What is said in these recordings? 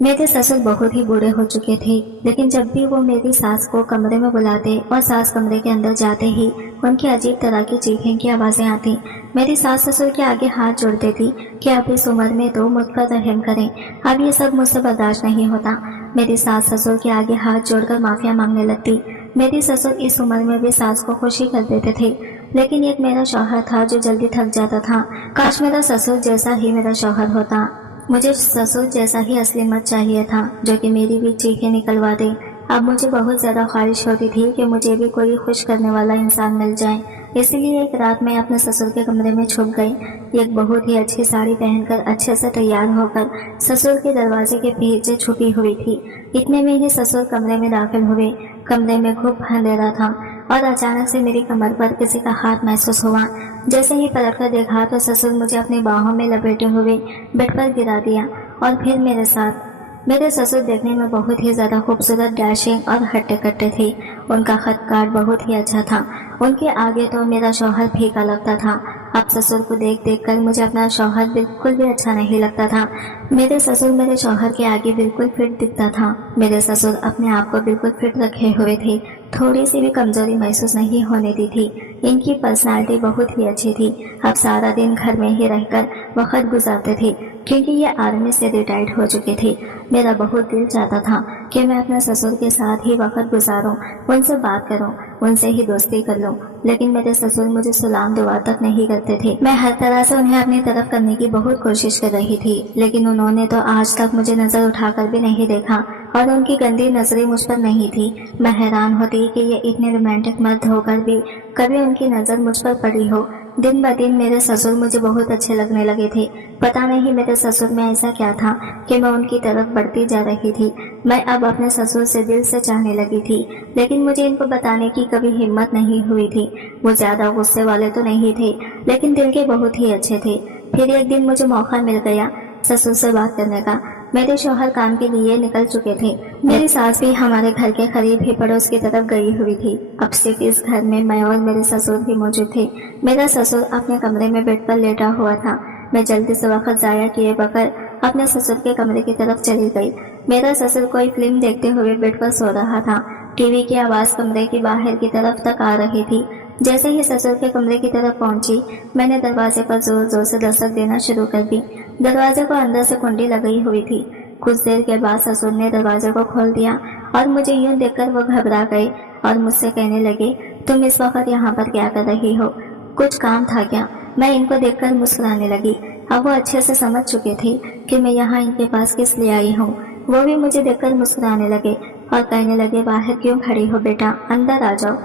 मेरे ससुर बहुत ही बूढ़े हो चुके थे, लेकिन जब भी वो मेरी सास को कमरे में बुलाते और सास कमरे के अंदर जाते ही उनकी अजीब तरह की चीखने की आवाजें आती। मेरी सास ससुर के आगे हाथ जोड़ देती कि अब इस उम्र में तो मुझ पर रहम करें, अब ये सब मुझसे बर्दाश्त नहीं होता। मेरी सास ससुर के आगे हाथ जोड़कर माफिया मांगने लगती। मेरी ससुर इस उम्र में भी सास को खुशी कर देते थे, लेकिन एक मेरा शौहर था जो जल्दी थक जाता था। काश मेरा ससुर जैसा ही मेरा शौहर होता। मुझे ससुर जैसा ही असली मर्द चाहिए था जो कि मेरी भी चीखें निकलवा दे। अब मुझे बहुत ज्यादा ख्वाहिश होती थी कि मुझे भी कोई खुश करने वाला इंसान मिल जाए। इसलिए एक रात मैं अपने ससुर के कमरे में छुप गई। एक बहुत ही अच्छी साड़ी पहनकर अच्छे से तैयार होकर ससुर के दरवाजे के पीछे छुपी हुई थी। इतने में ही ससुर कमरे में दाखिल हुए। कमरे में खूब अंधेरा था और अचानक से मेरी कमर पर किसी का हाथ महसूस हुआ। जैसे ही पलट कर देखा तो ससुर मुझे अपनी बाहों में लपेटे हुए बेड पर गिरा दिया और फिर मेरे साथ। मेरे ससुर देखने में बहुत ही ज्यादा खूबसूरत, डैशिंग और हट्टे कट्टे थे। उनका खत काट बहुत ही अच्छा था। उनके आगे तो मेरा शौहर फीका लगता था। अब ससुर को देख देख कर मुझे अपना शौहर बिल्कुल भी अच्छा नहीं लगता था। मेरे ससुर मेरे शौहर के आगे बिल्कुल फिट दिखता था। मेरे ससुर अपने आप को बिल्कुल फिट रखे हुए थे, थोड़ी सी भी कमजोरी महसूस नहीं होने दी थी। इनकी पर्सनालिटी बहुत ही अच्छी थी। अब सारा दिन घर में ही रहकर वक्त गुजारते थे क्योंकि ये आर्मी से रिटायर्ड हो चुके थे। मेरा बहुत दिल चाहता था कि मैं अपने ससुर के साथ ही वक्त गुजारूं, उनसे बात करूं, उनसे ही दोस्ती कर लूं, लेकिन मेरे ससुर मुझे सलाम दुआ तक नहीं करते थे। मैं हर तरह से उन्हें अपनी तरफ करने की बहुत कोशिश कर रही थी, लेकिन उन्होंने तो आज तक मुझे नजर उठाकर भी नहीं देखा और उनकी गंदी नजरें मुझ पर नहीं थी। मैं हैरान होती कि ये इतने रोमांटिक मर्द होकर भी कभी उनकी नजर मुझ पर पड़ी हो। दिन ब दिन मेरे ससुर मुझे बहुत अच्छे लगने लगे थे। पता नहीं मेरे ससुर में ऐसा क्या था कि मैं उनकी तरफ बढ़ती जा रही थी। मैं अब अपने ससुर से दिल से चाहने लगी थी, लेकिन मुझे इनको बताने की कभी हिम्मत नहीं हुई थी। वो ज्यादा गुस्से वाले तो नहीं थे, लेकिन दिल के बहुत ही अच्छे थे। फिर एक दिन मुझे मौका मिल गया ससुर से बात करने का। मेरे शौहर काम के लिए निकल चुके थे। मेरी सास भी हमारे घर के करीब ही पड़ोस की तरफ गई हुई थी। अब सिर्फ इस घर में मैं और मेरे ससुर भी मौजूद थे। मेरा ससुर अपने कमरे में बेड पर लेटा हुआ था। मैं जल्दी से वक्त जाया किए बगैर अपने ससुर के कमरे की तरफ चली गई। मेरा ससुर कोई फिल्म देखते हुए बेड पर सो रहा था। टीवी की आवाज कमरे की बाहर की तरफ तक आ रही थी। जैसे ही ससुर के कमरे की तरफ पहुंची, मैंने दरवाजे पर जोर जोर से दस्तक देना शुरू कर दी। दरवाजे को अंदर से कुंडी लगाई हुई थी। कुछ देर के बाद ससुर ने दरवाजे को खोल दिया और मुझे यूं देखकर वो घबरा गए और मुझसे कहने लगे, तुम इस वक्त यहाँ पर क्या कर रही हो? कुछ काम था क्या? मैं इनको देखकर मुस्कुराने लगी। अब वो अच्छे से समझ चुके थे कि मैं यहाँ इनके पास किस लिए आई हूँ। वो भी मुझे देखकर मुस्कुराने लगे और कहने लगे, बाहर क्यों खड़ी हो बेटा, अंदर आ जाओ।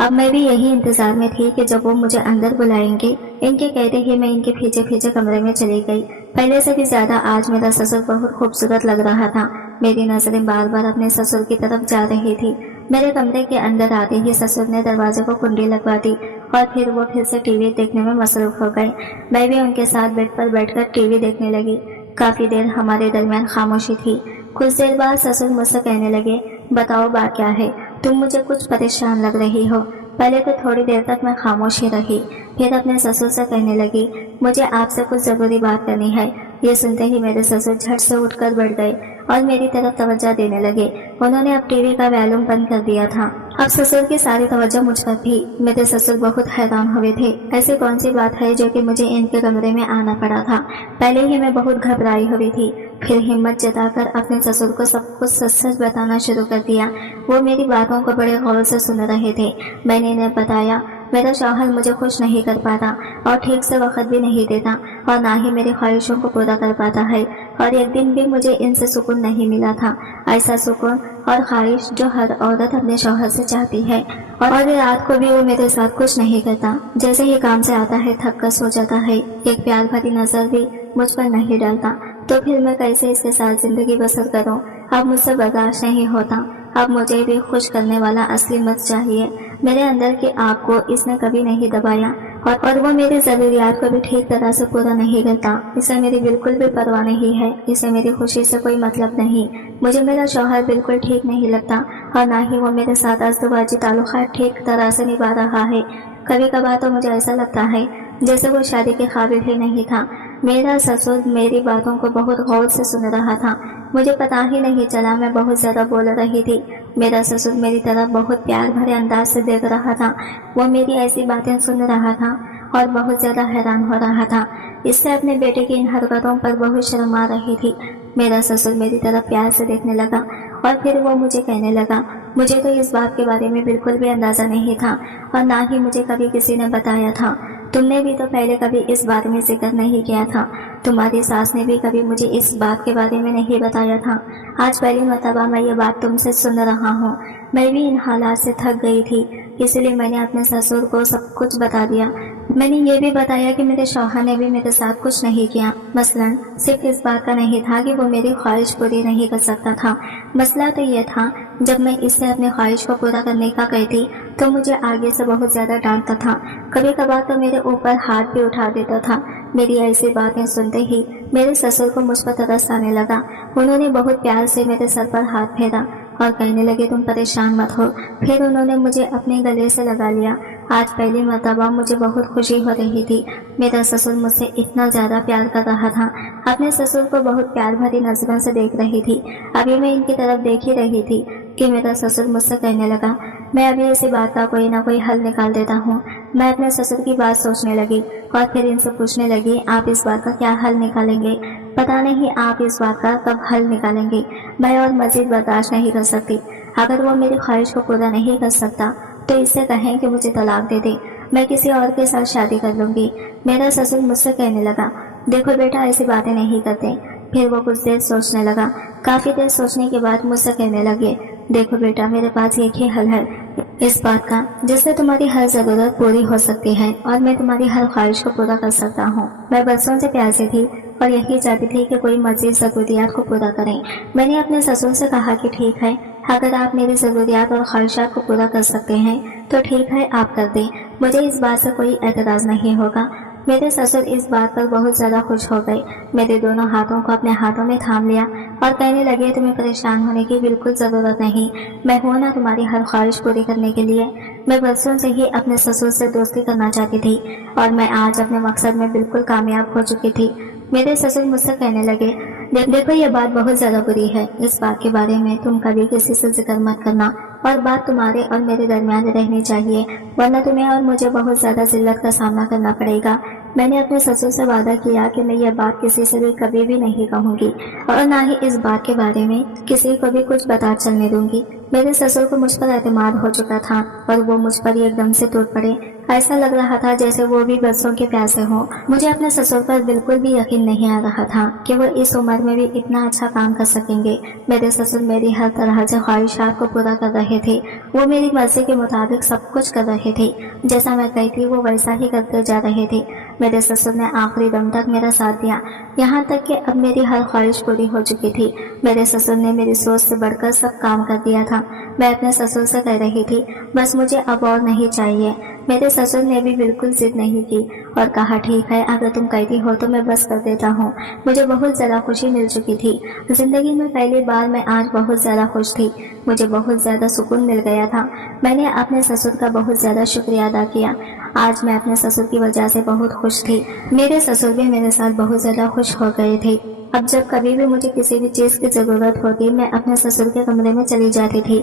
अब मैं भी यही इंतजार में थी कि जब वो मुझे अंदर बुलाएंगे। इनके कहते ही मैं इनके पीछे पीछे कमरे में चली गई। पहले से भी ज्यादा आज मेरा ससुर बहुत खूबसूरत लग रहा था। मेरी नजरें बार बार अपने ससुर की तरफ जा रही थी। मेरे कमरे के अंदर आते ही ससुर ने दरवाजे को कुंडी लगवा दी और फिर वो फिर से टीवी देखने में मसरूफ हो गए। मैं भी उनके साथ बेड पर बैठकर टीवी देखने लगी। काफी देर हमारे दरमियान खामोशी थी। कुछ देर बाद ससुर मुझसे कहने लगे, बताओ बात क्या है? तुम मुझे कुछ परेशान लग रही हो। पहले तो थोड़ी देर तक मैं खामोश ही रही, फिर अपने ससुर से कहने लगी, मुझे आपसे कुछ जरूरी बात करनी है। ये सुनते ही मेरे ससुर झट से उठकर बैठ गए और मेरी तरफ तवज्जो देने लगे। उन्होंने अब टीवी का वॉल्यूम बंद कर दिया था। अब ससुर की सारी तवज्जो मुझ पर थी। मेरे ससुर बहुत हैरान हुए थे। ऐसी कौन सी बात है जो कि मुझे इनके कमरे में आना पड़ा था? पहले ही मैं बहुत घबराई हुई थी, फिर हिम्मत जताकर अपने ससुर को सब कुछ सच सच बताना शुरू कर दिया। वो मेरी बातों को बड़े गौर से सुन रहे थे। मैंने इन्हें बताया, मेरा शौहर मुझे खुश नहीं कर पाता और ठीक से वक्त भी नहीं देता और ना ही मेरी ख्वाहिशों को पूरा कर पाता है, और एक दिन भी मुझे इनसे सुकून नहीं मिला था। ऐसा सुकून और ख्वाहिश जो हर औरत अपने शौहर से चाहती है, और रात को भी वो मेरे साथ कुछ नहीं करता। जैसे ही काम से आता है थक कर सो जाता है, एक प्यार भरी नजर भी मुझ पर नहीं डालता। तो फिर मैं कैसे इसके साथ जिंदगी बसर करूं? अब मुझसे बर्दाश्त नहीं होता। अब मुझे भी खुश करने वाला असली मर्द चाहिए। मेरे अंदर की आग को इसने कभी नहीं दबाया और वो मेरी जरूरियात को भी ठीक तरह से पूरा नहीं करता। इसे मेरी बिल्कुल भी परवाह नहीं है। इसे मेरी खुशी से कोई मतलब नहीं। मुझे मेरा शौहर बिल्कुल ठीक नहीं लगता और ना ही वो मेरे साथ अज़दवाजी ताल्लुकात ठीक तरह से निभा रहा है। कभी कभार तो मुझे ऐसा लगता है जैसे वो शादी के काबिल ही नहीं था। मेरा ससुर मेरी बातों को बहुत गौर से सुन रहा था। مجھے پتا ہی نہیں چلا میں بہت زیادہ بول رہی تھی۔ میرا سسر میری طرف بہت پیار بھرے انداز سے دیکھ رہا تھا، وہ میری ایسی باتیں سن رہا تھا اور بہت زیادہ حیران ہو رہا تھا۔ اس سے اپنے بیٹے کی ان حرکتوں پر بہت شرم آ رہی تھی۔ میرا سسر میری طرف پیار سے دیکھنے لگا اور پھر وہ مجھے کہنے لگا، مجھے تو اس بات کے بارے میں بالکل بھی اندازہ نہیں تھا اور نہ ہی مجھے کبھی کسی نے بتایا تھا۔ تم نے بھی تو پہلے کبھی اس بارے میں ذکر نہیں کیا تھا، تمہاری ساس نے بھی کبھی مجھے اس بات کے بارے میں نہیں بتایا تھا۔ آج پہلی مرتبہ میں یہ بات تم سے سن رہا ہوں۔ میں بھی ان حالات سے تھک گئی تھی، اس لیے میں نے اپنے سسر کو سب کچھ بتا دیا۔ میں نے یہ بھی بتایا کہ میرے شوہر نے بھی میرے ساتھ کچھ نہیں کیا، مثلاً صرف اس بات کا نہیں تھا کہ وہ میری خواہش پوری نہیں کر سکتا تھا، مسئلہ تو یہ تھا جب میں اس سے اپنی خواہش کو پورا کرنے کا کہتی تو مجھے آگے سے بہت زیادہ ڈانٹتا تھا، کبھی کبھار تو میرے اوپر ہاتھ بھی اٹھا دیتا تھا۔ میری ایسی باتیں سنتے ہی میرے سسر کو مجھ پر ترس آنے لگا۔ انہوں نے بہت پیار سے میرے سر پر ہاتھ پھیرا اور کہنے لگے، تم پریشان مت ہو۔ پھر انہوں نے مجھے اپنے گلے سے لگا لیا۔ آج پہلی مرتبہ مجھے بہت خوشی ہو رہی تھی، میرا سسر مجھ سے اتنا زیادہ پیار کر رہا تھا۔ اپنے سسر کو بہت پیار بھری نظروں سے دیکھ رہی تھی۔ ابھی میں ان کی طرف دیکھ ہی رہی تھی کہ میرا سسر مجھ سے کہنے لگا، میں ابھی اسی بات کا کوئی نہ کوئی حل نکال دیتا ہوں۔ میں اپنے سسر کی بات سوچنے لگی اور پھر ان سے پوچھنے لگی، آپ اس بات کا کیا حل نکالیں گے؟ پتہ نہیں آپ اس بات کا کب حل نکالیں گے، میں اور مزید برداشت نہیں کر سکتی۔ اگر وہ میری خواہش کو پورا نہیں کر سکتا تو اس سے کہیں کہ مجھے طلاق دے دے، میں کسی اور کے ساتھ شادی کر لوں گی۔ میرا سسر مجھ سے کہنے لگا، دیکھو بیٹا ایسی باتیں نہیں کرتے۔ پھر وہ کچھ دیر سوچنے لگا، کافی دیر سوچنے کے بعد مجھ سے کہنے لگے، دیکھو بیٹا میرے پاس ایک ہی حل ہے اس بات کا جس سے تمہاری ہر ضرورت پوری ہو سکتی ہے اور میں تمہاری ہر خواہش کو پورا کر سکتا ہوں۔ میں برسوں سے پیاسی تھی اور یہی چاہتی تھی کہ کوئی مزید ضروریات کو پورا کریں۔ میں نے اپنے سسر سے کہا کہ ٹھیک ہے، اگر آپ میری ضروریات اور خواہشات کو پورا کر سکتے ہیں تو ٹھیک ہے، آپ کر دیں، مجھے اس بات سے کوئی اعتراض نہیں ہوگا۔ میرے سسر اس بات پر بہت زیادہ خوش ہو گئے، میرے دونوں ہاتھوں کو اپنے ہاتھوں میں تھام لیا اور کہنے لگے، تمہیں پریشان ہونے کی بالکل ضرورت نہیں، میں ہوں نا تمہاری ہر خواہش پوری کرنے کے لیے۔ میں برسوں سے ہی اپنے سسر سے دوستی کرنا چاہتی تھی اور میں آج اپنے مقصد میں بالکل کامیاب ہو چکی تھی۔ میرے سسر مجھ سے کہنے لگے، دیکھو یہ بات بہت زیادہ بری ہے، اس بات کے بارے میں تم کبھی کسی سے ذکر مت کرنا اور بات تمہارے اور میرے درمیان رہنی چاہیے، ورنہ تمہیں اور مجھے بہت زیادہ ذلت کا سامنا کرنا پڑے گا۔ میں نے اپنے سسر سے وعدہ کیا کہ میں یہ بات کسی سے بھی کبھی بھی نہیں کہوں گی اور نہ ہی اس بات کے بارے میں کسی کو بھی کچھ بتا چلنے دوں گی۔ میرے سسر کو مجھ پر اعتماد ہو چکا تھا اور وہ مجھ پر ایک دم سے ٹوٹ پڑے، ایسا لگ رہا تھا جیسے وہ بھی برسوں کے پیاسے ہوں۔ مجھے اپنے سسر پر بالکل بھی یقین نہیں آ رہا تھا کہ وہ اس عمر میں بھی اتنا اچھا کام کر سکیں گے۔ میرے سسر میری ہر طرح سے خواہشات کو پورا کر رہے تھے، وہ میری مرضی کے مطابق سب کچھ کر رہے تھے، جیسا میں کہتی وہ ویسا ہی کرتے جا رہے تھے۔ میرے سسر نے آخری دم تک میرا ساتھ دیا، یہاں تک کہ اب میری ہر خواہش پوری ہو چکی تھی۔ میرے سسر نے میری سوچ سے بڑھ کر سب کام کر دیا تھا۔ میں اپنے سسر سے کہہ رہی تھی، بس مجھے اب اور نہیں چاہیے۔ میرے سسر نے بھی بالکل ضد نہیں کی اور کہا، ٹھیک ہے، اگر تم کہتی ہو تو میں بس کر دیتا ہوں۔ مجھے بہت زیادہ خوشی مل چکی تھی، زندگی میں پہلی بار میں آج بہت زیادہ خوش تھی، مجھے بہت زیادہ سکون مل گیا تھا۔ میں نے اپنے سسر کا بہت زیادہ شکریہ ادا کیا، آج میں اپنے سسر کی وجہ سے بہت خوش تھی۔ میرے سسر بھی میرے ساتھ بہت زیادہ خوش ہو گئے تھے۔ اب جب کبھی بھی مجھے کسی بھی چیز کی ضرورت ہوتی میں اپنے سسر کے کمرے میں چلی جاتی تھی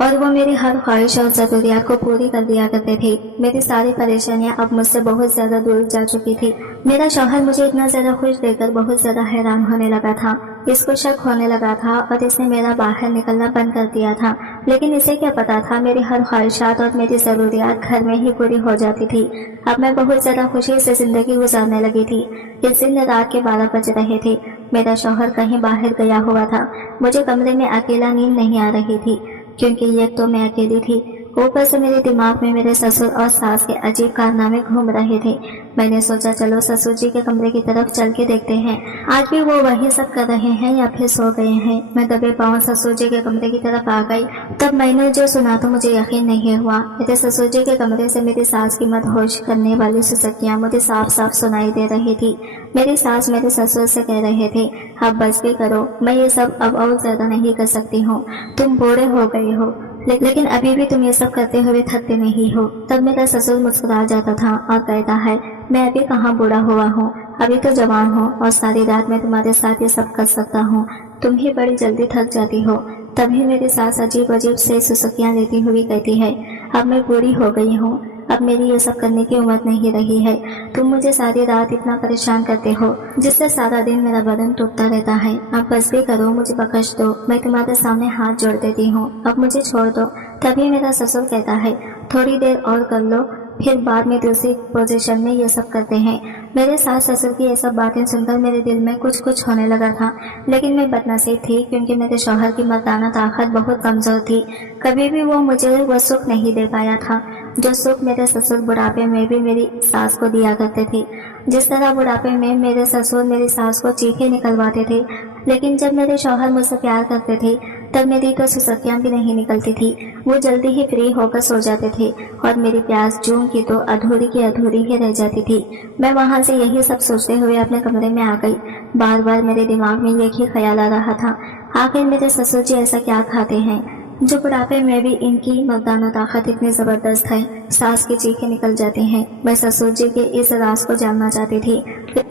اور وہ میری ہر خواہش اور ضروریات کو پوری کر دیا کرتے تھے۔ میری ساری پریشانیاں اب مجھ سے بہت زیادہ دور جا چکی تھی۔ میرا شوہر مجھے اتنا زیادہ خوش دیکھ کر بہت زیادہ حیران ہونے لگا تھا، اس کو شک ہونے لگا تھا اور اس نے میرا باہر نکلنا بند کر دیا تھا، لیکن اسے کیا پتا تھا میری ہر خواہشات اور میری ضروریات گھر میں ہی پوری ہو جاتی تھی۔ اب میں بہت زیادہ خوشی سے زندگی گزارنے لگی تھی۔ اس دن رات کے 12 بج رہے تھے، میرا شوہر کہیں باہر گیا ہوا تھا، مجھے کمرے میں اکیلا نیند نہیں آ رہی تھی کیونکہ ایک تو میں اکیلی تھی، اوپر سے میرے دماغ میں میرے سسر اور ساس کے عجیب کارنامے گھوم رہے تھے۔ میں نے سوچا چلو سسر جی کے کمرے کی طرف چل کے دیکھتے ہیں، آج بھی وہ وہی سب کر رہے ہیں یا پھر سو گئے ہیں۔ میں دبے پاؤں سسر جی کے کمرے کی طرف آ گئی، تب میں نے جو سنا تو مجھے یقین نہیں ہوا۔ میرے سسر جی کے کمرے سے میری ساس کی مدہوش کرنے والی سسکیاں مجھے صاف صاف سنائی دے رہی تھی۔ میری ساس میرے سسر سے کہہ رہے تھے، اب بس بھی کرو، میں یہ سب اب اور زیادہ نہیں کر سکتی ہوں، تم بوڑھے ہو گئے ہو، لیکن ابھی بھی تم یہ سب کرتے ہوئے تھکتے نہیں ہو۔ تب میرا سسر مسکرا جاتا تھا اور کہتا ہے، میں ابھی کہاں بوڑھا ہوا ہوں، ابھی تو جوان ہوں اور ساری رات میں تمہارے ساتھ یہ سب کر سکتا ہوں، तुम ही बड़ी जल्दी थक जाती हो। तभी मेरी सास अजीब अजीब से सुसुकियां लेती हुई कहती है, अब मैं बूढ़ी हो गई हूँ, अब मेरी ये सब करने की उम्र नहीं रही है। तुम मुझे सारी रात इतना परेशान करते हो जिससे सारा दिन मेरा बदन टूटता रहता है। अब बस भी करो, मुझे बख्श दो, मैं तुम्हारे सामने हाथ जोड़ देती हूँ, अब मुझे छोड़ दो। तभी मेरा ससुर कहता है, थोड़ी देर और कर लो, फिर बाद में दूसरी पोजीशन में ये सब करते हैं। मेरे सास ससुर की ये सब बातें सुनकर मेरे दिल में कुछ कुछ होने लगा था, लेकिन मैं बदनसीब थी क्योंकि मेरे शौहर की मर्दाना ताकत बहुत कमजोर थी। कभी भी वो मुझे वो सुख नहीं दे पाया था जो सुख मेरे ससुर बुढ़ापे में भी मेरी सास को दिया करते थे। जिस तरह बुढ़ापे में मेरे ससुर मेरी सास को चीखें निकलवाते थे, लेकिन जब मेरे शौहर मुझसे प्यार करते थे तब मेरी तो सुसकियां भी नहीं निकलती थी। वो जल्दी ही फ्री होकर सो जाते थे और मेरी प्यास जून की तो अधूरी की अधूरी ही रह जाती थी। मैं वहां से यही सब सोचते हुए अपने कमरे में आ गई। बार बार मेरे दिमाग में एक ही ख्याल आ रहा था, आखिर मेरे ससुर जी ऐसा क्या खाते हैं जो बुढ़ापे में भी इनकी मर्दाना ताकत इतनी जबरदस्त है, सास की चीखें निकल जाती हैं। मैं ससुर जी के इस राज को जानना चाहती थी,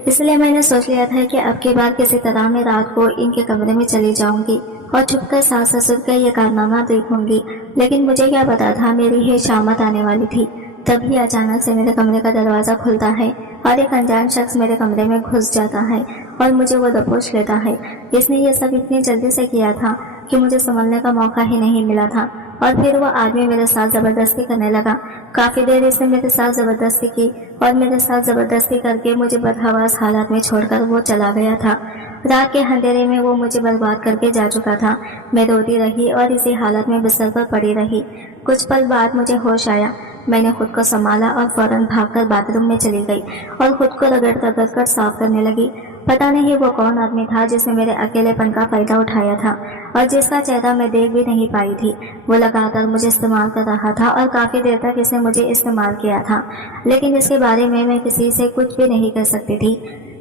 इसलिए मैंने सोच लिया था कि अब की बार किसी तरह मैं रात को इनके कमरे में चली जाऊंगी और छुपकर सास ससुर का ये कारनामा देखूंगी। लेकिन मुझे क्या पता था मेरी ही शामत आने वाली थी। तभी अचानक से मेरे कमरे का दरवाजा खुलता है और एक अनजान शख्स मेरे कमरे में घुस जाता है और मुझे वो दबोच लेता है। इसने ये सब इतनी जल्दी से किया था कि मुझे संभलने का मौका ही नहीं मिला था और फिर वो आदमी मेरे साथ जबरदस्ती करने लगा। काफी देर इसने मेरे साथ जबरदस्ती की और मेरे साथ जबरदस्ती करके मुझे बदहवास हालात में छोड़कर वो चला गया था। रात के अंधेरे में वो मुझे बर्बाद करके जा चुका था। मैं रोती रही और इसी हालत में बिस्तर पर पड़ी रही। कुछ पल बाद मुझे होश आया। मैंने खुद को संभाला और फौरन भागकर बाथरूम में चली गई और खुद को रगड़ कर साफ करने लगी। पता नहीं वो कौन आदमी था जिसने मेरे अकेलेपन का फायदा उठाया था और जिसका चेहरा मैं देख भी नहीं पाई थी। वो लगातार मुझे इस्तेमाल कर रहा था और काफी देर तक इसने मुझे इस्तेमाल किया था, लेकिन इसके बारे में मैं किसी से कुछ भी नहीं कर सकती थी।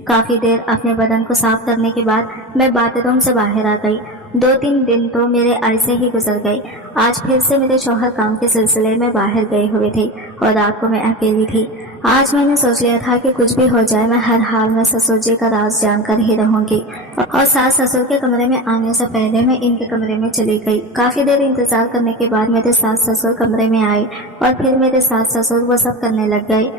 काफी देर अपने बदन को साफ करने के बाद मैं बाथरूम से बाहर आ गई। 2-3 दिन तो मेरे ऐसे ही गुजर गए। आज फिर से मेरे शौहर काम के सिलसिले में बाहर गए हुए थे और रात को मैं अकेली थी। आज मैंने सोच लिया था कि कुछ भी हो जाए मैं हर हाल में ससुर जी का राज जानकर ही रहूंगी और सास ससुर के कमरे में आने से पहले मैं इनके कमरे में चली गई। काफी देर इंतजार करने के बाद मेरे सास ससुर कमरे में आए और फिर मेरे सास ससुर वो सब करने लग गए।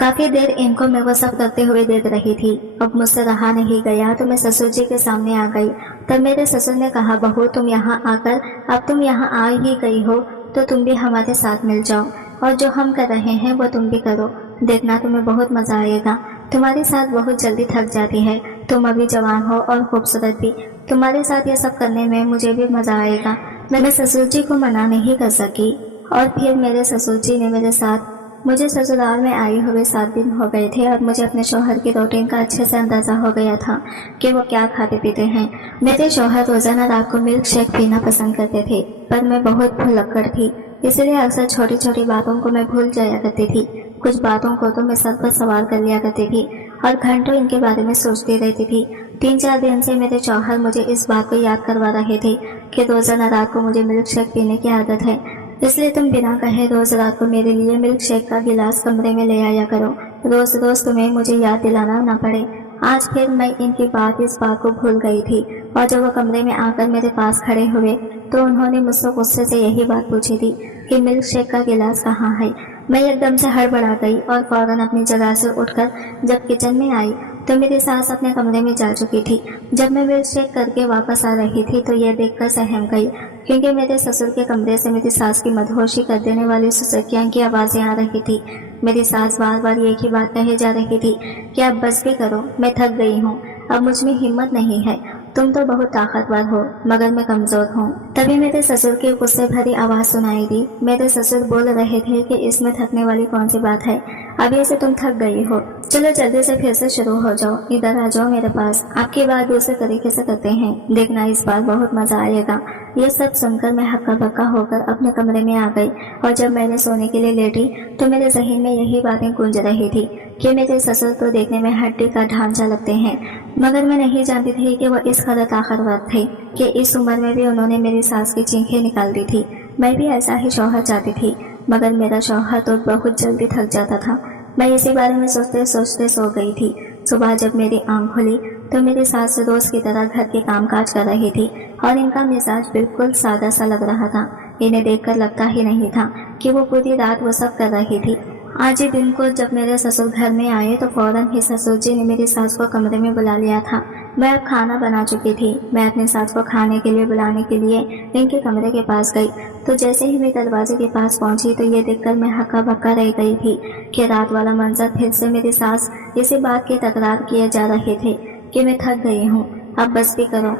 काफी देर इनको मैं वो सब करते हुए देख रही थी। अब मुझसे रहा नहीं गया तो मैं ससुर जी के सामने आ गई। तब मेरे ससुर ने कहा, बहू तुम यहाँ आकर, अब तुम यहाँ आ ही गई हो तो तुम भी हमारे साथ मिल जाओ और जो हम कर रहे हैं वो तुम भी करो, देखना तुम्हें बहुत मजा आएगा। तुम्हारी साथ बहुत जल्दी थक जाती है, तुम अभी जवान हो और खूबसूरत भी, तुम्हारे साथ ये सब करने में मुझे भी मजा आएगा। मैं ससुर जी को मना नहीं कर सकी और फिर मेरे ससुर जी ने मेरे साथ, मुझे ससुराल में आए हुए 7 दिन हो गए थे और मुझे अपने शौहर की रूटीन का अच्छे से अंदाजा हो गया था कि वो क्या खाते पीते हैं। मेरे शौहर रोजाना रात को मिल्क शेक पीना पसंद करते थे, पर मैं बहुत भुलक्कड़ थी, इसलिए अक्सर छोटी छोटी बातों को मैं भूल जाया करती थी। कुछ बातों को तो मैं सर पर सवार कर लिया करती थी और घंटों इनके बारे में सोचती रहती थी। 3-4 दिन से मेरे शौहर मुझे इस बात को याद करवा रहे थे कि रोजाना रात को मुझे मिल्क शेक पीने की आदत है, इसलिए तुम बिना कहे रोज रात को मेरे लिए मिल्क शेक का गिलास कमरे में ले आया करो, रोज रोज तुम्हें मुझे याद दिलाना ना पड़े। आज फिर मैं इनकी इस बात को भूल गई थी और जब वो कमरे में आकर मेरे पास खड़े हुए तो उन्होंने मुझसे गुस्से से यही बात पूछी थी कि मिल्क शेक का गिलास कहाँ है। मैं एकदम से हड़बड़ा गई और फौरन अपनी जगह से उठकर जब किचन में आई तो मेरी सास अपने कमरे में जा चुकी थी। जब मैं मिल्क शेक करके वापस आ रही थी तो यह देखकर सहम गई, क्योंकि मेरे ससुर के कमरे से मेरी सास की मदहोशी कर देने वाली सुसकियां की आवाजें आ रही थी। मेरी सास बार बार एक ही बात कहे जा रही थी कि अब बस भी करो, मैं थक गई हूँ, अब मुझ में हिम्मत नहीं है, तुम तो बहुत ताकतवर हो मगर मैं कमजोर हूँ। तभी मेरे ससुर की गुस्से भरी आवाज सुनाई दी। मेरे ससुर बोल रहे थे कि इसमें थकने वाली कौन सी बात है, अभी से तुम थक गई हो, चलो जल्दी से फिर से शुरू हो जाओ, इधर आ जाओ मेरे पास, आपकी बात दूसरे तरीके से करते हैं, देखना इस बार बहुत मजा आएगा। ये सब सुनकर मैं हक्का बक्का होकर अपने कमरे में आ गई और जब मैंने सोने के लिए लेटी तो मेरे जहन में यही बातें गूंज रही थी कि मेरे ससुर तो देखने में हड्डी का ढांचा लगते हैं, मगर मैं नहीं जानती थी कि वो इस कदर ताकतवर थे कि इस उम्र में भी उन्होंने मेरी सास की चीखें निकाल दी थी। मैं भी ऐसा ही शौहर चाहती थी, मगर मेरा शौहर तो बहुत जल्दी थक जाता था। मैं इसी बारे में सोचते सोचते सो गई थी। صبح جب میری آنکھ کھلی تو میری ساس روز کی طرح گھر کے کام کاج کر رہی تھی اور ان کا مزاج بالکل سادہ سا لگ رہا تھا۔ انہیں دیکھ کر لگتا ہی نہیں تھا کہ وہ پوری رات وہ سب کر رہی تھی۔ آج ہی دن کو جب میرے سسر گھر میں آئے تو فوراً ہی سسر جی نے میری ساس کو کمرے میں بلا لیا تھا۔ میں اب کھانا بنا چکی تھی۔ میں اپنی ساس کو کھانے کے لیے بلانے کے لیے ان کے کمرے کے پاس گئی تو جیسے ہی میں دروازے کے پاس پہنچی تو یہ دیکھ کر میں ہکا بکا رہ گئی تھی کہ رات والا منظر پھر سے میری ساس اسی بات کی تکرار کیے جا رہے تھے کہ میں تھک گئی ہوں، اب بس بھی کرو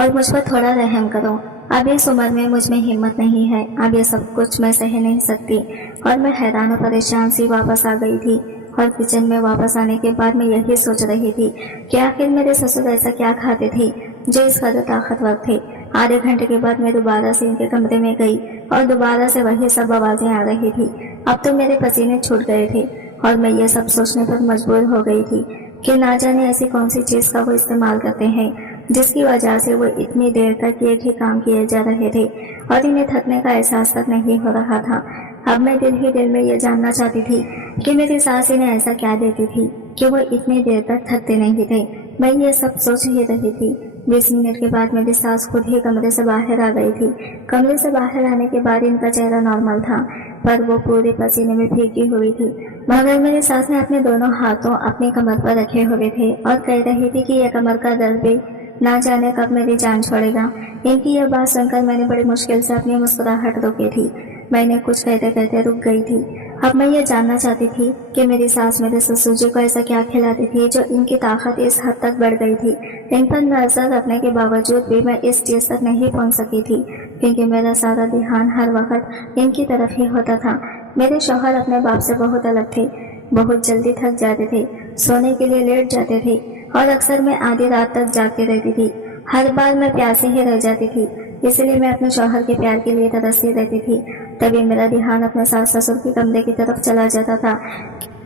اور مجھ پر تھوڑا رحم کرو۔ اب اس عمر میں مجھ میں ہمت نہیں ہے، اب یہ سب کچھ میں سہ نہیں سکتی۔ اور میں حیران و پریشان سی واپس آ گئی تھی اور کچن میں واپس آنے کے بعد میں یہی سوچ رہی تھی کہ آخر میرے سسر ایسا کیا کھاتے تھے جو اس قدر طاقتور تھے۔ آدھے گھنٹے کے بعد میں دوبارہ سے ان کے کمرے میں گئی اور دوبارہ سے وہی سب آوازیں آ رہی تھی۔ اب تو میرے پسینے چھوٹ گئے تھے اور میں یہ سب سوچنے پر مجبور ہو گئی تھی کہ نہ جانے ایسی کون سی چیز کا وہ استعمال کرتے ہیں جس کی وجہ سے وہ اتنی دیر تک ایک ہی کام کیے جا رہے تھے اور انہیں تھکنے کا احساس تک نہیں ہو رہا تھا۔ اب میں دل ہی دل میں یہ جاننا چاہتی تھی کہ میری ساس انہیں ایسا کیا دیتی تھی کہ وہ اتنی دیر تک تھکتے نہیں تھے۔ میں یہ سب سوچ ہی رہی تھی۔ 20 منٹ کے بعد میری ساس خود ہی کمرے سے باہر آ گئی تھی۔ کمرے سے باہر آنے کے بعد ان کا چہرہ نارمل تھا پر وہ پورے پسینے میں بھیگی ہوئی تھی، مگر میری ساس نے اپنے دونوں ہاتھوں اپنی کمر پر رکھے ہوئے تھے اور کہہ رہی تھی کہ یہ کمر کا درد بھی نہ جانے کب میری جان چھوڑے گا۔ ان کی یہ بات سن کر میں نے بڑی مشکل سے اپنی مسکراہٹ روکی تھی۔ میں نے کچھ کہتے کہتے رک گئی تھی۔ اب میں یہ جاننا چاہتی تھی کہ میری ساس میرے سسر جی کو ایسا کیا کھلاتی تھی جو ان کی طاقت اس حد تک بڑھ گئی تھی۔ ان پر نظر رکھنے کے باوجود بھی میں اس چیز تک نہیں پہنچ سکی تھی کیونکہ میرا سارا دھیان ہر وقت ان کی طرف ہی ہوتا تھا۔ میرے شوہر اپنے باپ سے بہت الگ تھے، بہت جلدی تھک جاتے تھے، سونے کے لیے لیٹ جاتے تھے اور اکثر میں آدھی رات تک جاگتی رہتی تھی۔ ہر بار میں پیاسی ہی رہ جاتی تھی، اس لیے میں اپنے شوہر کے پیار کے لیے ترستی رہتی تھی۔ تبھی میرا دھیان اپنے ساس سسر کے کمرے کی طرف چلا جاتا تھا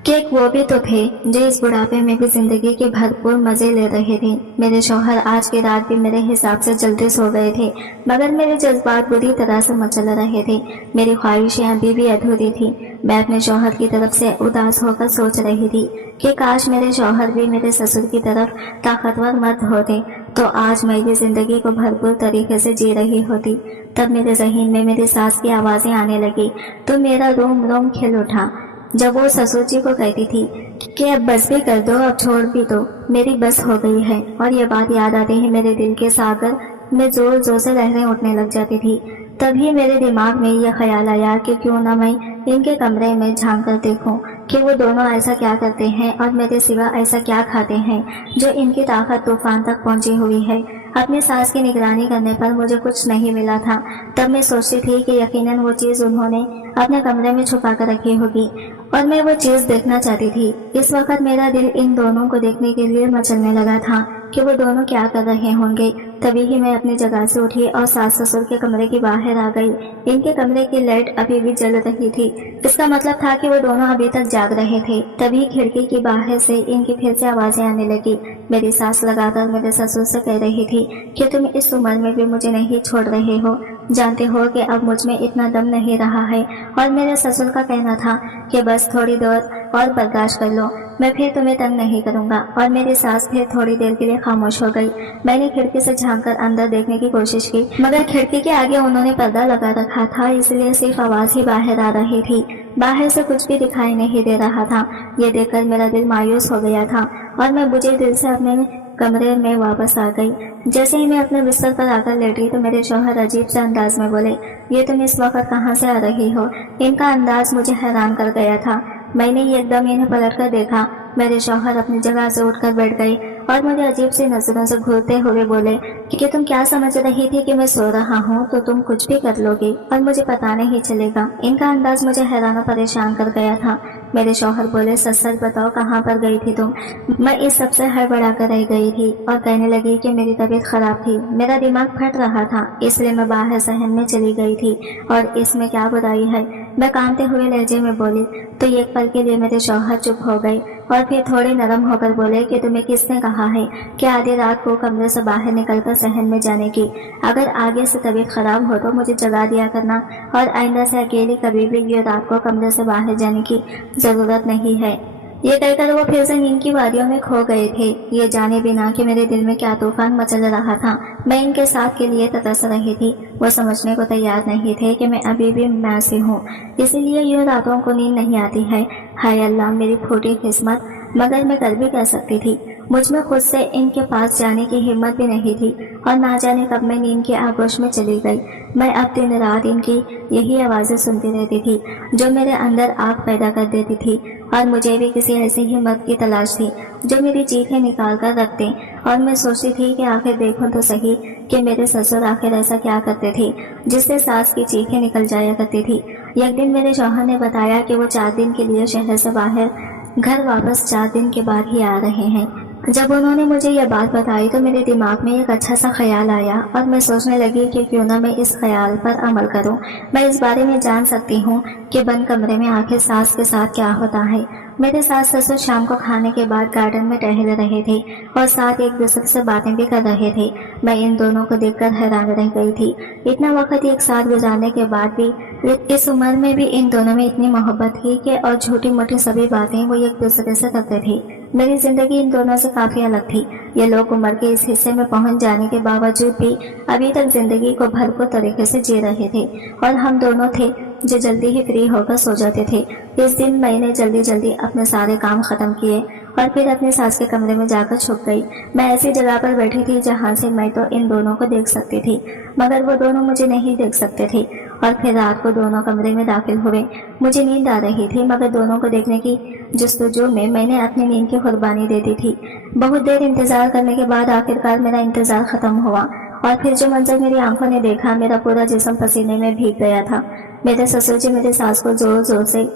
کہ ایک وہ بھی تو تھے جو اس بڑھاپے میں بھی زندگی کے بھرپور مزے لے رہے تھے۔ میرے شوہر آج کی رات بھی میرے حساب سے جلدی سو گئے تھے مگر میرے جذبات بری طرح سے مچل رہے تھے۔ میری خواہشیں ابھی بھی ادھوری تھی۔ میں اپنے شوہر کی طرف سے اداس ہو کر سوچ رہی تھی کہ کاش میرے شوہر بھی میرے سسر کی طرف طاقتور مرد ہوتے تو آج میں یہ زندگی کو بھرپور طریقے سے جی رہی ہوتی۔ تب میرے ذہن میں میری ساس کی آوازیں آنے لگی تو میرا روم روم کھل اٹھا جب وہ سسر جی کو کہتی تھی کہ اب بس بھی کر دو، اب چھوڑ بھی دو، میری بس ہو گئی ہے۔ اور یہ بات یاد آتے ہی میرے دل کے ساغر میں زور زور سے لہریں اٹھنے لگ جاتی تھی۔ تبھی میرے دماغ میں یہ خیال آیا کہ کیوں نہ میں ان کے کمرے میں جھانک کر دیکھوں کہ وہ دونوں ایسا کیا کرتے ہیں اور میرے سوا ایسا کیا کھاتے ہیں جو ان کی طاقت طوفان تک پہنچی ہوئی ہے۔ اپنی ساس کی نگرانی کرنے پر مجھے کچھ نہیں ملا تھا۔ تب میں سوچتی تھی کہ یقیناً وہ چیز انہوں نے اپنے کمرے میں چھپا کر رکھی ہوگی اور میں وہ چیز دیکھنا چاہتی تھی۔ اس وقت میرا دل ان دونوں کو دیکھنے کے لیے مچلنے لگا تھا کہ وہ دونوں کیا کر رہے ہوں گے۔ تبھی ہی میں اپنی جگہ سے اٹھی اور ساس سسر کے کمرے کے باہر آ گئی۔ ان کے کمرے کی لائٹ ابھی بھی جل رہی تھی، اس کا مطلب تھا کہ وہ دونوں ابھی تک جاگ رہے تھے۔ تبھی کھڑکی کی باہر سے ان کی پھر سے آوازیں آنے لگی۔ میری ساس لگاتار میرے سسر سے کہہ رہی تھی کہ تم اس عمر میں بھی مجھے نہیں چھوڑ رہے ہو، جانتے ہو کہ اب مجھ میں اتنا دم نہیں رہا ہے۔ اور میرے سسر کا کہنا تھا کہ بس تھوڑی دیر اور برداشت کر لو، میں پھر تمہیں تنگ نہیں کروں گا۔ اور میری ساس پھر تھوڑی دیر کے لیے خاموش ہو گئی۔ میں نے کھڑکی سے جھانک کر اندر دیکھنے کی کوشش کی مگر کھڑکی کے آگے انہوں نے پردہ لگا رکھا تھا، اس لیے صرف آواز ہی باہر آ رہی تھی، باہر سے کچھ بھی دکھائی نہیں دے رہا تھا۔ یہ دیکھ کر میرا دل مایوس ہو گیا تھا اور میں بجھے دل سے اپنے کمرے میں واپس آ گئی۔ جیسے ہی میں اپنے بستر پر آ کر لیٹی تو میرے شوہر عجیب سے انداز میں بولے، یہ تم اس وقت کہاں سے آ رہی ہو؟ ان کا انداز مجھے حیران کر گیا تھا۔ میں نے ایک دم انہیں پلٹ کر دیکھا۔ میرے شوہر اپنی جگہ سے اٹھ کر بیٹھ گئے اور مجھے عجیب سی نظروں سے گھورتے ہوئے بولے کہ تم کیا سمجھ رہی تھی کہ میں سو رہا ہوں تو تم کچھ بھی کر لو گی اور مجھے پتا نہیں چلے گا۔ ان کا انداز مجھے حیران و پریشان کر گیا تھا۔ میرے شوہر بولے، سچ سچ بتاؤ کہاں پر گئی تھی تم؟ میں اس سب سے ہڑبڑا کر رہ گئی تھی اور کہنے لگی کہ میری طبیعت خراب تھی، میرا دماغ پھٹ رہا تھا، اس لیے میں باہر صحن میں چلی گئی تھی اور اس میں کیا برائی ہے؟ میں کانپتے ہوئے لہجے میں بولی تو ایک پل کے لیے میرے شوہر چپ ہو گئے اور پھر تھوڑے نرم ہو کر بولے کہ تمہیں کس نے کہا ہے کہ آدھی رات کو کمرے سے باہر نکل کر صحن میں جانے کی؟ اگر آگے سے طبیعت خراب ہو تو مجھے جگا دیا کرنا اور آئندہ سے اکیلی کبھی بھی یہ رات کو کمرے سے باہر جانے کی ضرورت نہیں ہے۔ ये कहकर वो फिर से नींद की वादियों में खो गए थे, ये जाने बिना कि मेरे दिल में क्या तूफान मचल रहा था। मैं इनके साथ के लिए तरस रही थी। वो समझने को तैयार नहीं थे कि मैं अभी भी मैसी हूँ, इसीलिए यूँ रातों को नींद नहीं आती है। हाय अल्लाह, मेरी खोटी किस्मत। मगर मैं कर भी कर सकती थी। मुझ में खुद से इनके पास जाने की हिम्मत भी नहीं थी, और ना जाने कब मैं नींद के आगोश में चली गई। मैं अब दिन रात इनकी यही आवाज़ें सुनती रहती थी, जो मेरे अंदर आग पैदा कर देती थी। और मुझे भी किसी ऐसी हिम्मत की तलाश थी जो मेरी चीखें निकाल कर रख दे। और मैं सोचती थी कि आखिर देखूं तो सही कि मेरे ससुर आखिर ऐसा क्या करते थे जिससे सास की चीखें निकल जाया करती थी। एक दिन मेरे शौहर ने बताया कि वो 4 दिन के लिए शहर से बाहर घर वापस 4 दिन के बाद ही आ रहे हैं। जब उन्होंने मुझे यह बात बताई तो मेरे दिमाग में एक अच्छा सा ख्याल आया, और मैं सोचने लगी कि क्यों ना मैं इस ख्याल पर अमल करूं। मैं इस बारे में जान सकती हूं कि बंद कमरे में आखिर सास के साथ क्या होता है। मेरे सास ससुर शाम को खाने के बाद गार्डन में टहल रहे थे और साथ एक दूसरे से बातें भी कर रहे थे। मैं इन दोनों को देखकर हैरान रह गई थी। इतना वक्त एक साथ गुजारने के बाद भी, इस उम्र में भी इन दोनों में इतनी मोहब्बत थी कि और छोटी मोटी सभी बातें वो एक दूसरे से करते थे। मेरी जिंदगी इन दोनों से काफी अलग थी। ये लोग उम्र के इस हिस्से में पहुंच जाने के बावजूद भी अभी तक जिंदगी को भरपूर तरीके से जी रहे थे, और हम दोनों थे जो जल्दी ही फ्री होकर सो जाते थे। इस दिन मैंने जल्दी जल्दी अपने सारे काम खत्म किए और फिर अपने सास के कमरे में जाकर छुप गई। मैं ऐसी जगह पर बैठी थी जहाँ से मैं तो इन दोनों को देख सकती थी, मगर वो दोनों मुझे नहीं देख सकते थे। और फिर रात को दोनों कमरे में दाखिल हुए। मुझे नींद आ रही थी, मगर दोनों को देखने की जस्तजू में मैंने अपनी नींद की कुर्बानी दे दी थी। बहुत देर इंतजार करने के बाद आखिरकार मेरा इंतजार खत्म हुआ, और फिर जो मंजर मेरी आंखों ने देखा, मेरा पूरा जिस्म पसीने में भीग गया था। मेरे ससुर जी मेरे सास को जोर जोर से,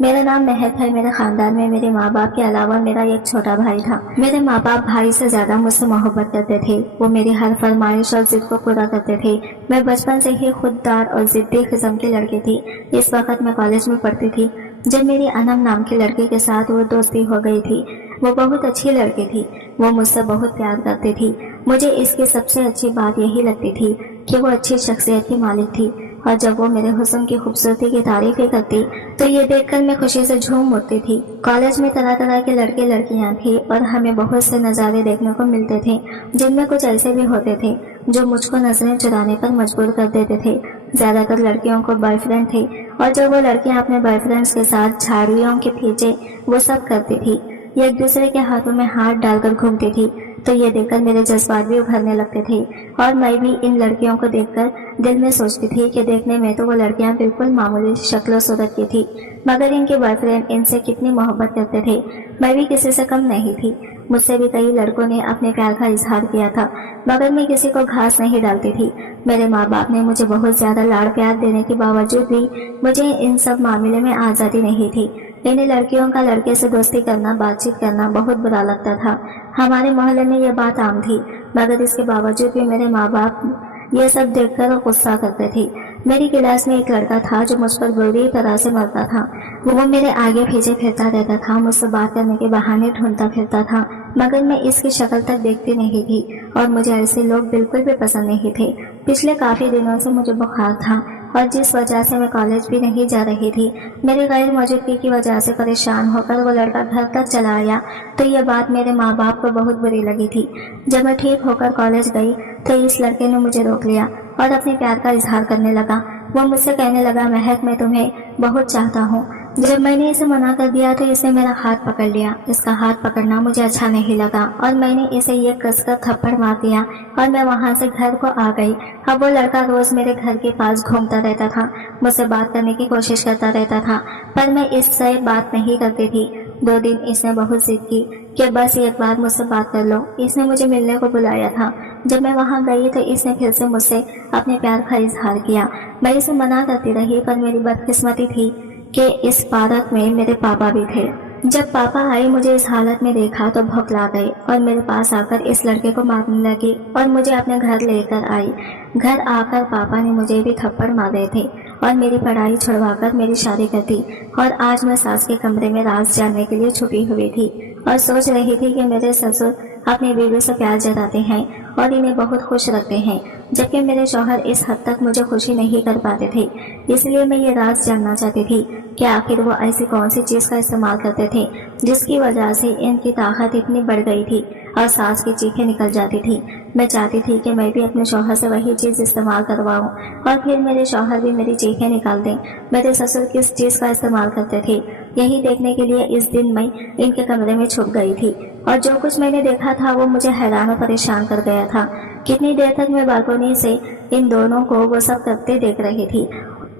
मेरा नाम महक है। मेरे खानदान में मेरे माँ बाप के अलावा मेरा एक छोटा भाई था। मेरे माँ बाप भाई से ज्यादा मुझसे मोहब्बत करते थे। वो मेरी हर फरमाइश और जिद को पूरा करते थे। मैं बचपन से ही खुददार और जिद्दी किस्म की लड़की थी। इस वक्त मैं कॉलेज में पढ़ती थी जब मेरी अनम नाम की लड़की के साथ वो दोस्ती हो गई थी। वो बहुत अच्छी लड़की थी। वो मुझसे बहुत प्यार करती थी। मुझे इसकी सबसे अच्छी बात यही लगती थी कि वो अच्छी शख्सियत की मालिक थी, और जब वो मेरे हुस्न की खूबसूरती की तारीफें करती तो ये देखकर मैं खुशी से झूम उठती थी। कॉलेज में तरह तरह के लड़के लड़कियां थी, और हमें बहुत से नज़ारे देखने को मिलते थे, जिनमें कुछ ऐसे भी होते थे जो मुझको नजरें चुराने पर मजबूर कर देते थे। ज्यादातर लड़कियों को बॉयफ्रेंड थे, और जब वो लड़कियां अपने बॉयफ्रेंड्स के साथ झाड़ियों के पीछे वो सब करती थी, ये एक दूसरे के हाथों में हाथ डालकर घूमती थी, तो ये देखकर मेरे जज्बात भी उभरने लगते थे। और मैं भी इन लड़कियों को देखकर दिल में सोचती थी कि देखने में तो वो लड़कियां बिल्कुल मामूली शक्ल सूरत की थी, मगर इनके बॉयफ्रेंड इनसे कितनी मोहब्बत करते थे। मैं भी किसी से कम नहीं थी। मुझसे भी कई लड़कों ने अपने प्यार का इजहार किया था, मगर मैं किसी को घास नहीं डालती थी। मेरे माँ बाप ने मुझे बहुत ज्यादा लाड़ प्यार देने के बावजूद भी मुझे इन सब मामले में आज़ादी नहीं थी। इन लड़कियों का लड़के से दोस्ती करना, बातचीत करना बहुत बुरा लगता था। हमारे मोहल्ले में यह बात आम थी, मगर इसके बावजूद भी मेरे माँ बाप ये सब देखकर गुस्सा करते थे। मेरी क्लास में एक लड़का था जो मुझ पर बुरी तरह से मरता था। वो मेरे आगे पीछे फिरता रहता था, मुझसे बात करने के बहाने ढूंढता फिरता था, मगर मैं इसकी शक्ल तक देखती नहीं थी, और मुझे ऐसे लोग बिल्कुल भी पसंद नहीं थे। पिछले काफी दिनों से मुझे बुखार था, और जिस वजह से मैं कॉलेज भी नहीं जा रही थी। मेरी गैर मौजूदगी की वजह से परेशान होकर वो लड़का घर तक चला आया, तो ये बात मेरे माँ बाप को बहुत बुरी लगी थी। जब मैं ठीक होकर कॉलेज गई तो इस लड़के ने मुझे रोक लिया और अपने प्यार का इजहार करने लगा। वो मुझसे कहने लगा, महक, मैं तुम्हें बहुत चाहता हूँ। जब मैंने इसे मना कर दिया तो इसने मेरा हाथ पकड़ लिया। इसका हाथ पकड़ना मुझे अच्छा नहीं लगा, और मैंने इसे ये कसकर थप्पड़ मार दिया, और मैं वहाँ से घर को आ गई। अब वो लड़का रोज मेरे घर के पास घूमता रहता था, मुझसे बात करने की कोशिश करता रहता था, पर मैं इससे बात नहीं करती थी। 2 दिन इसने बहुत जिद की कि बस एक बार मुझसे बात कर लो। इसने मुझे मिलने को बुलाया था। जब मैं वहाँ गई तो इसने फिर से मुझसे अपने प्यार का इजहार किया। मैं इसे मना करती रही, पर मेरी बदकिस्मती थी कि इस पार्क में मेरे पापा भी थे। जब पापा आए, मुझे इस हालत में देखा तो भौंकला गए और मेरे पास आकर इस लड़के को मारने लगी और मुझे अपने घर लेकर आई। घर आकर पापा ने मुझे भी थप्पड़ मारे थे और मेरी पढ़ाई छुड़वाकर मेरी शादी कर दी। और आज मैं सास के कमरे में राज जानने के लिए छुपी हुई थी और सोच रही थी कि मेरे ससुर अपनी बीवी से प्यार जताते हैं और इन्हें बहुत खुश रखते हैं। जबकि मेरे शौहर इस हद तक मुझे खुशी नहीं कर पाते थे। इसलिए मैं ये राज जानना चाहती थी कि आखिर वो ऐसी कौन सी चीज़ का इस्तेमाल करते थे जिसकी वजह से इनकी ताकत इतनी बढ़ गई थी और सांस की चीखें निकल जाती थी। मैं चाहती थी कि मैं भी अपने शौहर से वही चीज़ इस्तेमाल करवाऊं और फिर मेरे शौहर भी मेरी चीखें निकाल दें। मेरे ससुर किस चीज़ का इस्तेमाल करते थे, यही देखने के लिए इस दिन मैं इनके कमरे में छुप गई थी। और जो कुछ मैंने देखा था वो मुझे हैरान और परेशान कर गया था। कितनी देर तक मैं बालकनी से इन दोनों को वो सब करते देख रही थी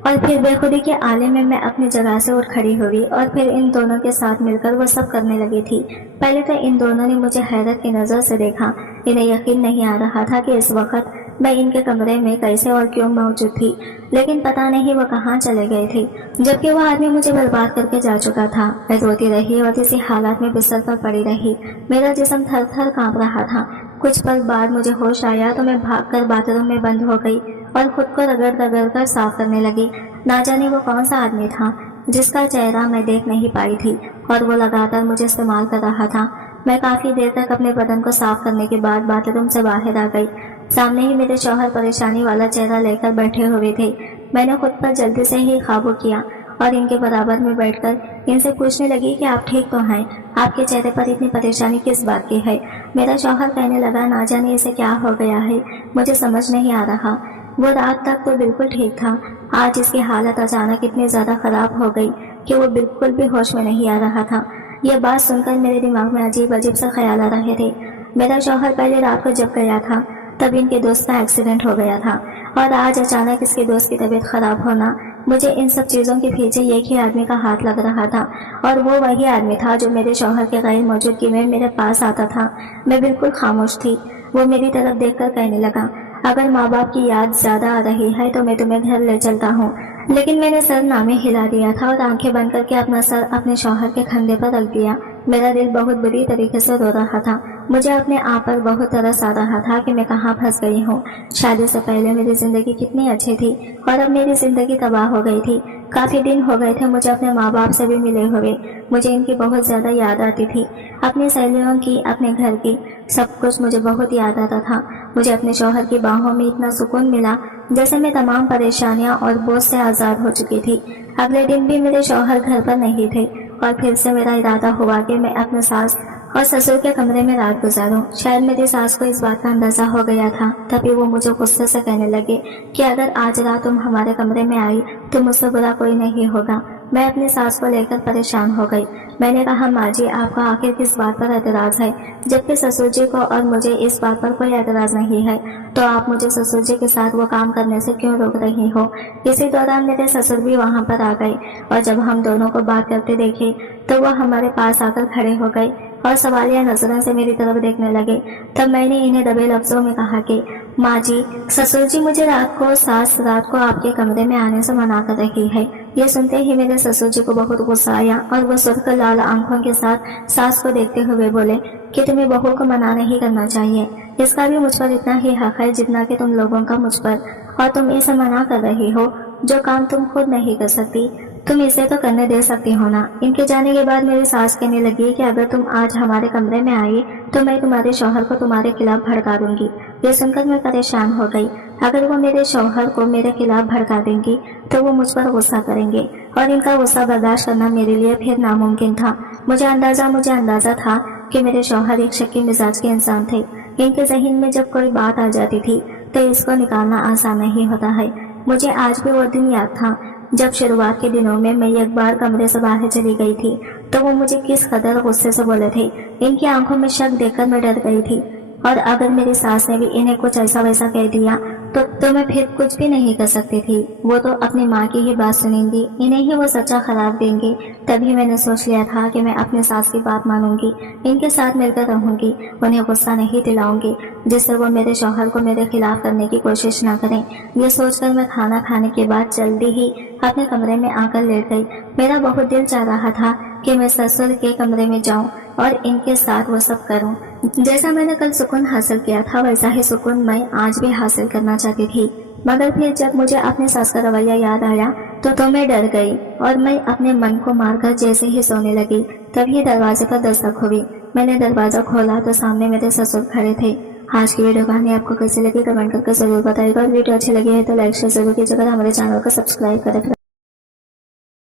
और फिर बेखुदी के आले में मैं अपनी जगह से उठ खड़ी हुई और फिर इन दोनों के साथ मिलकर वो सब करने लगी थी। पहले तो इन दोनों ने मुझे हैरत की नज़र से देखा। इन्हें यकीन नहीं आ रहा था कि इस वक्त मैं इनके कमरे में कैसे और क्यों मौजूद थी, लेकिन पता नहीं वो कहाँ चले गए थे, जबकि वो आदमी मुझे बर्बाद करके जा चुका था। मैं रोती रही और इसी हालात में बिस्तर पर पड़ी रही। मेरा जिस्म थर थर काँप रहा था। कुछ पल बाद मुझे होश आया तो मैं भागकर बाथरूम में बंद हो गई और खुद को रगड़ रगड़ कर साफ करने लगी। ना जाने वो कौन सा आदमी था जिसका चेहरा मैं देख नहीं पाई थी और वो लगातार मुझे इस्तेमाल कर रहा था। मैं काफ़ी देर तक अपने बदन को साफ करने के बाद बाथरूम से बाहर आ गई। सामने ही मेरे शौहर परेशानी वाला चेहरा लेकर बैठे हुए थे। मैंने खुद पर जल्दी से ही काबू किया और इनके बराबर में बैठकर इनसे पूछने लगी कि आप ठीक तो हैं, आपके चेहरे पर इतनी परेशानी किस बात की है। मेरा शौहर कहने लगा, ना जाने इसे क्या हो गया है, मुझे समझ नहीं आ रहा। वो रात तक तो बिल्कुल ठीक था, आज इसकी हालत अचानक इतनी ज़्यादा ख़राब हो गई कि वो बिल्कुल भी होश में नहीं आ रहा था। यह बात सुनकर मेरे दिमाग में अजीब अजीब से ख्याल आ रहे थे। मेरा शौहर पहले रात को जब गया था तब इनके दोस्त का एक्सीडेंट हो गया था और आज अचानक इसके दोस्त की तबीयत खराब होना। मुझे इन सब चीज़ों के पीछे एक ही आदमी का हाथ लग रहा था और वो वही आदमी था जो मेरे शौहर के गैर मौजूदगी में मेरे पास आता था। मैं बिल्कुल खामोश थी। वो मेरी तरफ देखकर कहने लगा, अगर माँ बाप की याद ज़्यादा आ रही है तो मैं तुम्हें घर ले चलता हूँ। लेकिन मैंने सर नामे हिला दिया था और आंखें बंद करके अपना सर अपने शौहर के कंधे पर रख दिया। मेरा दिल बहुत बुरी तरीके से रो रहा था। मुझे अपने आप पर बहुत तरस आ रहा था कि मैं कहाँ फंस गई हूँ। शादी से पहले मेरी ज़िंदगी कितनी अच्छी थी और अब मेरी ज़िंदगी तबाह हो गई थी। काफ़ी दिन हो गए थे मुझे अपने माँ बाप से भी मिले हुए। मुझे इनकी बहुत ज़्यादा याद आती थी, अपनी सहेलियों की, अपने घर की, सब कुछ मुझे बहुत याद आता था। मुझे अपने शौहर की बाहों में इतना सुकून मिला जैसे मैं तमाम परेशानियां और बोझ से आज़ाद हो चुकी थी। अगले दिन भी मेरे शौहर घर पर नहीं थे और फिर से मेरा इरादा हुआ कि मैं अपने सास और ससुर के कमरे में रात गुजारूं। शायद मेरी सास को इस बात का अंदाजा हो गया था, तभी वो मुझे गुस्से से कहने लगे कि अगर आज रात तुम हमारे कमरे में आई तो मुझसे बुरा कोई नहीं होगा। मैं अपनी सास को लेकर परेशान हो गई। मैंने कहा, माँ जी, आपका आखिर किस बात पर एतराज़ है? जबकि ससुर जी को और मुझे इस बात पर कोई एतराज़ नहीं है, तो आप मुझे ससुर जी के साथ वो काम करने से क्यों रोक रही हो? इसी दौरान मेरे ससुर भी वहाँ पर आ गए और जब हम दोनों को बात करते देखे तो वह हमारे पास आकर खड़े हो गए और सवालिया नजरों से मेरी तरफ देखने लगे। तब मैंने इन्हें दबे लफ्जों में कहा कि माँ जी, ससुर जी मुझे सास रात को आपके कमरे में आने से मना कर रही है। ये सुनते ही मेरे ससुर जी को बहुत गुस्सा आया और वो सुर्ख लाल आंखों के साथ सास को देखते हुए बोले कि तुम्हें बहू को मना नहीं करना चाहिए, इसका भी मुझ पर इतना ही हक है जितना कि तुम लोगों का मुझ पर, और तुम इसे मना कर रही हो जो काम तुम खुद नहीं कर सकती, तुम इसे तो करने दे सकती हो ना। इनके जाने के बाद मेरी सास कहने लगी कि अगर तुम आज हमारे कमरे में आई तो मैं तुम्हारे शौहर को तुम्हारे खिलाफ भड़का दूंगी। ये सुनकर मैं परेशान हो गई। अगर वो मेरे शौहर को मेरे खिलाफ भड़का देंगी तो वो मुझ पर गुस्सा करेंगे और इनका गुस्सा बर्दाश्त करना मेरे लिए फिर नामुमकिन था। मुझे अंदाजा था कि मेरे शौहर एक शक्की मिजाज के इंसान थे। इनके ज़हन में जब कोई बात आ जाती थी तो इसको निकालना आसान नहीं होता है। मुझे आज भी वो दिन याद था जब शुरुआत के दिनों में मैं एक बार कमरे से बाहर चली गई थी तो वो मुझे किस कदर गुस्से से बोले थे। इनकी आंखों में शक देखकर मैं डर गई थी और अगर मेरी सास ने भी इन्हें कुछ ऐसा वैसा कह दिया तो मैं फिर कुछ भी नहीं कर सकती थी। वो तो अपनी माँ की ही बात सुनेंगी, इन्हें ही वो सच्चा खराब देंगे। तभी मैंने सोच लिया था कि मैं अपने सास की बात मानूंगी, इनके साथ मिलकर रहूंगी, उन्हें गुस्सा नहीं दिलाऊंगी जिससे वो मेरे शौहर को मेरे खिलाफ करने की कोशिश ना करें। ये सोचकर मैं खाना खाने के बाद जल्दी ही अपने कमरे में आकर लेट गई। मेरा बहुत दिल चाह रहा था कि मैं ससुर के कमरे में जाऊं और इनके साथ वो सब करूं। जैसा मैंने कल सुकून हासिल किया था वैसा ही सुकून मैं आज भी हासिल करना चाहती थी। मगर फिर जब मुझे अपने सास का रवैया याद आया तो मैं डर गई और मैं अपने मन को मारकर जैसे ही सोने लगी तभी दरवाजे पर दस्तक हुई। मैंने दरवाजा खोला तो सामने मेरे ससुर खड़े थे। آج کی ویڈیو کہانی آپ کو کیسی لگی کمنٹ کر کے ضرور بتائیے گا، اور ویڈیو اچھی لگی ہے تو لائک شیئر ضرور کیجیے گا، ہمارے چینل کو سبسکرائب کریں۔